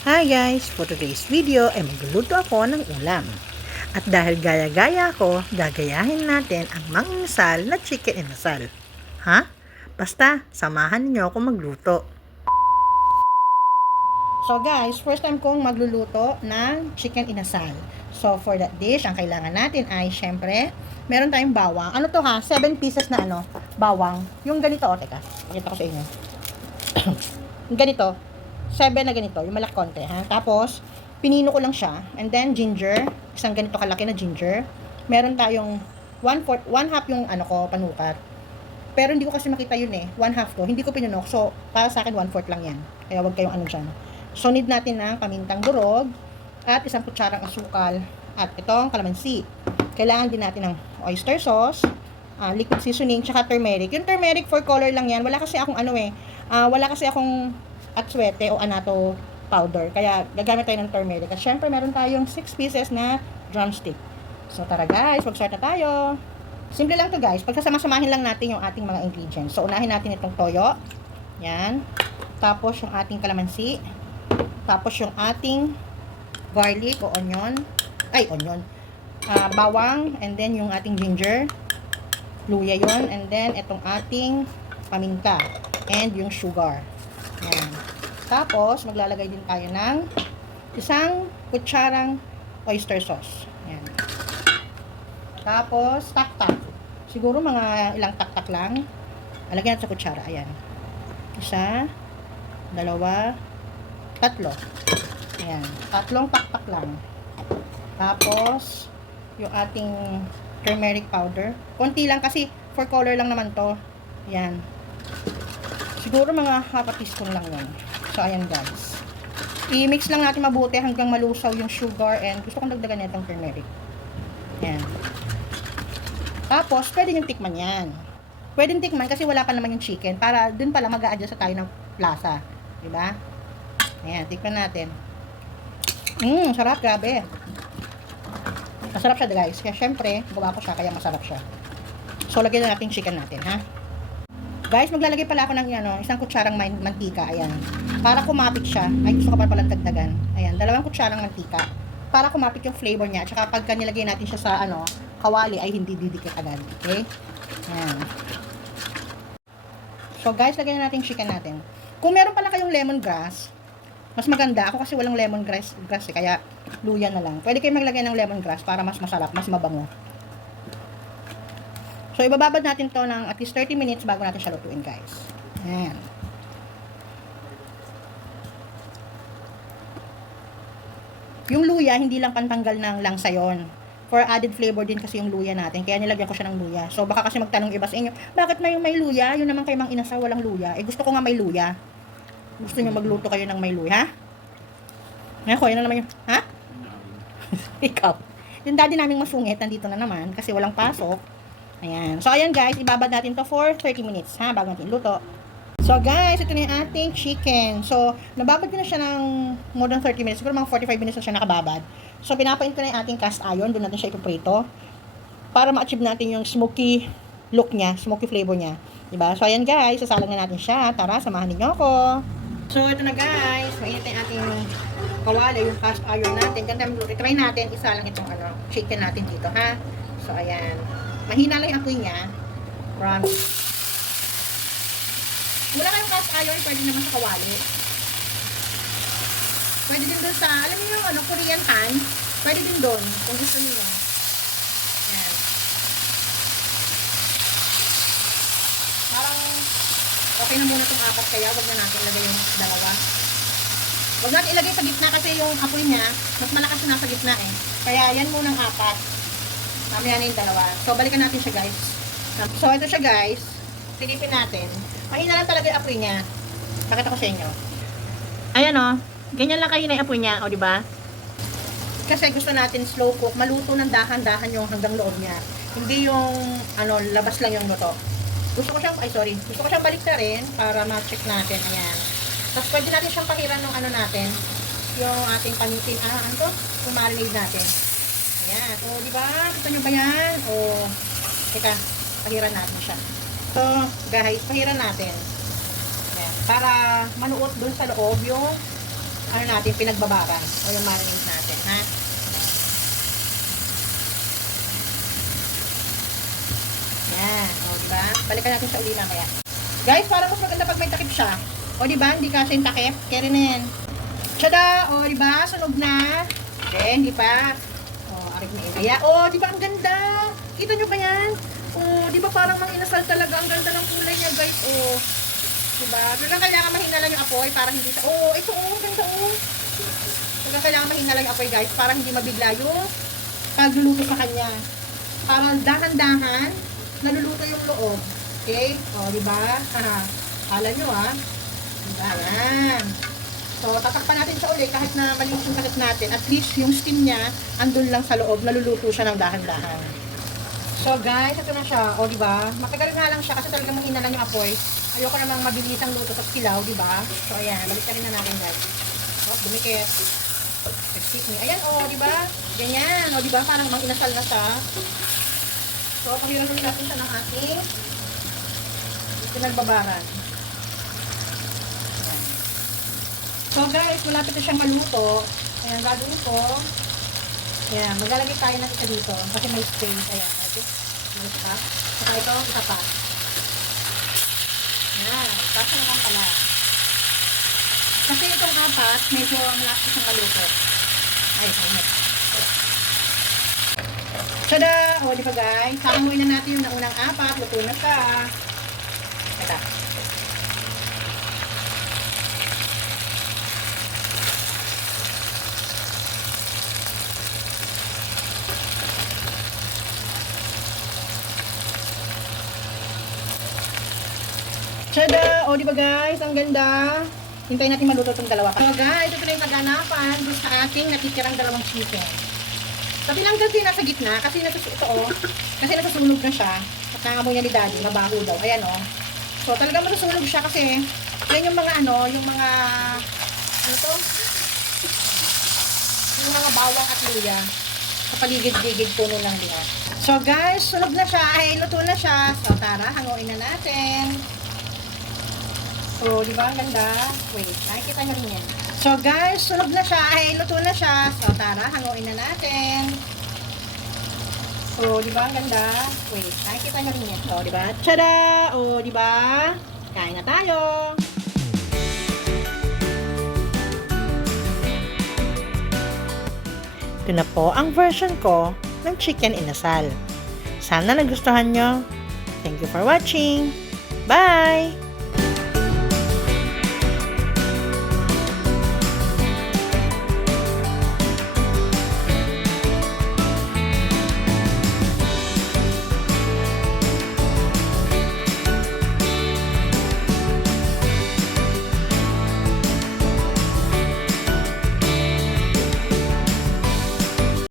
Hi guys! For today's video ay magluluto ako ng ulam. At dahil gaya-gaya ako, gagayahin natin ang manginasal na chicken inasal. Ha? Basta, samahan niyo ako magluto. So guys, first time kong magluluto ng chicken inasal. So for that dish, ang kailangan natin ay syempre, meron tayong bawang. Ano to ha? 7 pieces na bawang. Yung ganito, teka, pakita ko sa inyo. Yung ganito. 7 na ganito, yung malaki konti, ha? Tapos, pinino ko lang siya. And then, ginger. Isang ganito kalaki na ginger. Meron tayong 1/4, 1/2 yung panukat. Pero hindi ko kasi makita yun eh. 1/2 to. Hindi ko pinunok. So, para sa akin, 1/4 lang yan. Kaya wag kayong dyan. So, need natin ng pamintang durog at isang kutsarang asukal at itong kalamansi. Kailangan din natin ng oyster sauce, liquid seasoning, tsaka turmeric. Yung turmeric for color lang yan. Wala kasi akong atswete o anato powder. Kaya gagamit tayo ng turmeric. At syempre meron tayong 6 pieces na drumstick. So tara guys, mag-start na tayo. Simple lang to guys. Pagkasama-samahin lang natin yung ating mga ingredients. So unahin natin itong toyo. Yan. Tapos yung ating kalamansi. Tapos yung ating garlic o onion. Bawang. And then yung ating ginger. Luya yon. And then itong ating paminta. And yung sugar. Yan. Tapos, maglalagay din tayo ng isang kutsarang oyster sauce. Yan. Tapos, tak-tak. Siguro mga ilang tak-tak lang. Alagyan natin sa kutsara. Ayan. Isa, dalawa, tatlo. Ayan. Tatlong tak-tak lang. Tapos, yung ating turmeric powder. Konti lang kasi for color lang naman to. Ayan. Siguro mga half a teaspoon lang yun. So, ayan guys. I-mix lang natin mabuti hanggang malusaw yung sugar and gusto kong dagdagan nitong turmeric. Ayan. Tapos, pwede yung tikman yan. Pwede yung tikman kasi wala pa naman yung chicken para dun pala mag-a-adjust tayo ng lasa. Diba? Ayan, tikman natin. Sarap, grabe. Masarap siya guys. Kaya syempre, gawa ko siya kaya masarap siya. So, lagyan na natin chicken natin, ha? Guys, maglalagay pala ako ng isang kutsarang mantika. Ayan. Para kumapit siya. Ay, gusto ko pa palang dagdagan. Ayan, 2 kutsarang mantika. Para kumapit yung flavor niya. Tsaka pagka nilagay natin siya sa kawali ay hindi didikit agad. Okay? Ayan. So guys, lagyan na natin chicken natin. Kung meron pala kayong lemongrass, mas maganda. Ako kasi walang lemongrass eh, kaya luya na lang. Pwede kayo maglagay ng lemongrass para mas masarap, mas mabango. So, ibababad natin to ng at least 30 minutes bago natin siya lutuin, guys. Ayan. Yung luya, hindi lang pantanggal ng langsa yun. For added flavor din kasi yung luya natin. Kaya nilagyan ko siya ng luya. So, baka kasi magtanong iba sa inyo, bakit may luya? Yun naman kayo mang inasa, walang luya. Eh, gusto ko nga may luya. Gusto nyo magluto kayo ng may luya, ha? Ngayon ko, yun na naman yung, ha? Ikaw. Yung daddy naming masungit, nandito na naman kasi walang pasok. Ayan. So, ayan guys, ibabad natin to for 30 minutes, ha, bago natin luto. So, guys, ito na yung ating chicken. So, nababad ko na siya ng more than 30 minutes. Siguro mga 45 minutes na siya nakababad. So, pinapain ko na yung ating cast iron. Doon natin siya ipiprito. Para ma-achieve natin yung smoky look niya, smoky flavor niya. Diba? So, ayan guys, sasalang na natin siya. Tara, samahan niyo ako. So, ito na guys. Mainit na yung ating kawali, yung cast iron natin. Ganda yung try natin. Isa lang itong chicken natin dito, ha. So, ayan. Mahina lang yung apoy niya. Promise. Wala kayong cast iron, pwede naman sa kawali. Pwede din doon sa, alam niyo yung Korean pan, pwede din doon, kung gusto niyo. Yan. Parang, okay na muna itong 4, kaya wag na natin ilagay yung 2. Wag natin ilagay sa gitna kasi yung apoy niya, mas malakas yung nasa gitna eh. Kaya yan munang 4. Mamaya na yung 2. So, balikan natin siya, guys. So, ito siya, guys. Silipin natin. Mahina lang talaga yung apoy niya. Pakita ko sa inyo. Ayan, o. Ganyan lang kahina yung apoy niya, o, diba? Kasi gusto natin slow cook. Maluto ng dahan-dahan yung hanggang loob niya. Hindi yung, labas lang yung luto. Gusto ko siyang baliktarin para ma-check natin. Ayan. Tapos, pwede natin siyang pahiran ng natin. Yung ating panitin. Kung marinade natin. Ayan. O, diba? Kita nyo ba yan? O, teka, pahiran natin siya. So, guys, pahiran natin. Ayan. Para manuot dun sa loob yung ano natin, pinagbabaran. O yung marinade natin, ha? Yan. O, diba? Balikan natin sa uli mamaya. Guys, parang mas maganda pag may takip siya. O, diba? Hindi kasi yung takip. Carry na yan. Tada! O, diba? Sunog na. Okay, hindi pa. O, arik na kaya. O, diba? Ang ganda. Kita nyo ba yan? O, diba parang mang inasal talaga. Ang ganda ng kulay niya, guys. O, diba? Talagang kailangan mahina lang yung apoy para hindi sa... O, ito o. Ganda o. Talagang kailangan mahina lang yung apoy, guys, para hindi mabigla yung pagluluto sa kanya. Para dahan-dahan naluluto yung loob. Okay? O, diba? Haha. Alam nyo, ha? Diba? Yan. So, tatakpan natin sa uli kahit na malinis yung takip natin. At least, yung steam niya, andun lang sa loob, naluluto siya ng dahan-dahan. So, guys, ito na siya. O, diba? Matagal nga lang siya kasi talagang mahina lang yung apoy. Ayoko namang mabilis ang luto tapos kilaw, diba? So, ayan. Balik ka rin na natin, guys. O, dumikit. Excuse me. Ayan, o, diba? Ganyan. O, diba? Parang mang inasal na siya. So, pahiran natin siya ng ating pinagbabaran. Ayan. So, guys, malapit na siyang maluto. Ayan, gagawin ko. Ayan, maglalagay tayo ng isa dito. Kasi may space. Ayan, okay? May isa. Saka ito, isa pa. Ayan, tapos naman pala. Kasi itong apat, medyo malapit siyang maluto. Ay, init. Tada! O, di ba guys? Kakanguin na natin yung naunang apat. Luto na siya. Tada. Tada! O, di ba guys? Ang ganda. Hintayin natin maluto itong dalawa. So guys, ito na yung naganapan doon sa ating natitirang dalawang chicken. So, tinanggal din nasa gitna kasi kasi nasusunog na siya. At nangamoy niya ni Daddy, mabaho daw. Ayan o. So, talagang masusunog siya kasi yan yung mga yung mga yung mga bawang at luya. Sa paligid-ligid puno lang diyan. So, guys, sunog na siya. Ay, luto na siya. So, tara, hanguin na natin. So, di ba ang ganda? Wait, nakikita nyo rin yan. So, guys, sunog na siya. Ay, luto na siya. So, tara, hanguin na natin. So, di ba ang ganda? Wait, nakikita nyo rin yan. So, di ba? Tada! O, di ba? Kain na tayo. Ito na po ang version ko ng chicken inasal. Sana nagustuhan nyo. Thank you for watching. Bye!